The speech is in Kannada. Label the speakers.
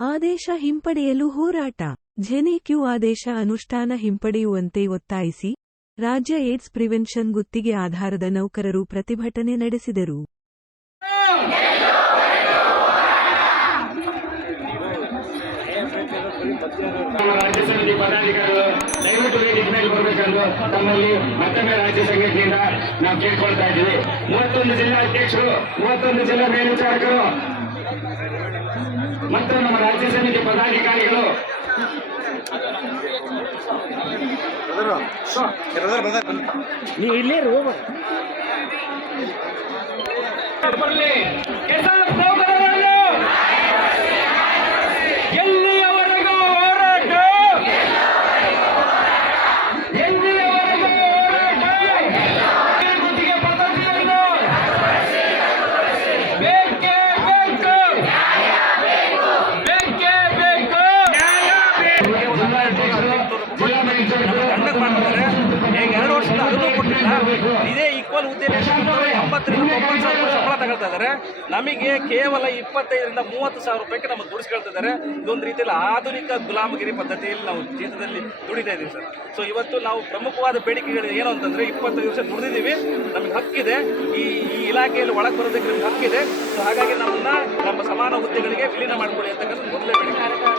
Speaker 1: ಆದೇಶ ಹಿಂಪಡೆಯಲು ಹೋರಾಟ. ಜೆನೆಕ್ಯೂ ಆದೇಶ ಅನುಷ್ಠಾನ ಹಿಂಪಡೆಯುವಂತೆ ಒತ್ತಾಯಿಸಿ, ರಾಜ್ಯ ಏಡ್ಸ್ ಪ್ರಿವೆನ್ಷನ್ ಗುತ್ತಿಗೆ ಆಧಾರದ ನೌಕರರು ಪ್ರತಿಭಟನೆ ನಡೆಸಿದರು.
Speaker 2: ರಾಜ್ಯ ಸಮಿತಿ ಪದಾಧಿಕಾರಿಗಳು ದಯವಿಟ್ಟು ವೇದಿಕೆ ಮೇಲೆ ತಮ್ಮಲ್ಲಿ ಮತ್ತೊಮ್ಮೆ ರಾಜ್ಯ ಸಂಘಟನೆಯಿಂದ ನಾವು ಕೇಳ್ಕೊಳ್ತಾ ಇದ್ದೀವಿ ಮೂವತ್ತೊಂದು ಜಿಲ್ಲಾ ಅಧ್ಯಕ್ಷರು ಮೂವತ್ತೊಂದು ಜಿಲ್ಲಾ ಮೇಲ್ವಿಚಾರಕರು. ಮತ್ತು ಪದಾಧಿಕಾರಿಗಳು. ನೀವು ಇಲ್ಲೇ ಬರಲಿ.
Speaker 3: ಇದೇ ಈಕ್ವಲ್ ಹುದ್ದೆಯಲ್ಲಿ ಎಂಬತ್ತರಿಂದ ತೊಂಬತ್ತು ಸಾವಿರ ರೂಪಾಯಿ ಸಂಬಳ ತಗೊಳ್ತಾ ಇದ್ದಾರೆ. ನಮಗೆ ಕೇವಲ ಇಪ್ಪತ್ತೈದರಿಂದ ಮೂವತ್ತು ಸಾವಿರ ರೂಪಾಯಿಗೆ ನಮಗೆ ದುಡಿಸ್ಕೊಳ್ತಾ ಇದ್ದಾರೆ. ಇದೊಂದು ರೀತಿಯಲ್ಲಿ ಆಧುನಿಕ ಗುಲಾಮಗಿರಿ ಪದ್ಧತಿಯಲ್ಲಿ ನಾವು ಜೀವನದಲ್ಲಿ ದುಡಿತಾ ಇದ್ದೀವಿ ಸರ್. ಸೊ ಇವತ್ತು ನಾವು ಪ್ರಮುಖವಾದ ಬೇಡಿಕೆಗಳು ಏನು ಅಂತಂದರೆ ಇಪ್ಪತ್ತೈದು ವರ್ಷ ದುಡಿದಿದ್ದೀವಿ. ನಮಗೆ ಹಕ್ಕಿದೆ. ಈ ಈ ಇಲಾಖೆಯಲ್ಲಿ ಒಳಗೆ ಬರೋದಕ್ಕೆ ನಮ್ಗೆ ಹಕ್ಕಿದೆ. ಸೊ ಹಾಗಾಗಿ ನಮ್ಮನ್ನ ನಮ್ಮ ಸಮಾನ ಹುದ್ದೆಗಳಿಗೆ ವಿಲೀನ ಮಾಡಿಕೊಳ್ಳಿ ಅಂತಕ್ಕಂಥ ಮೊದಲೇ ಬೇಡಿಕೆ.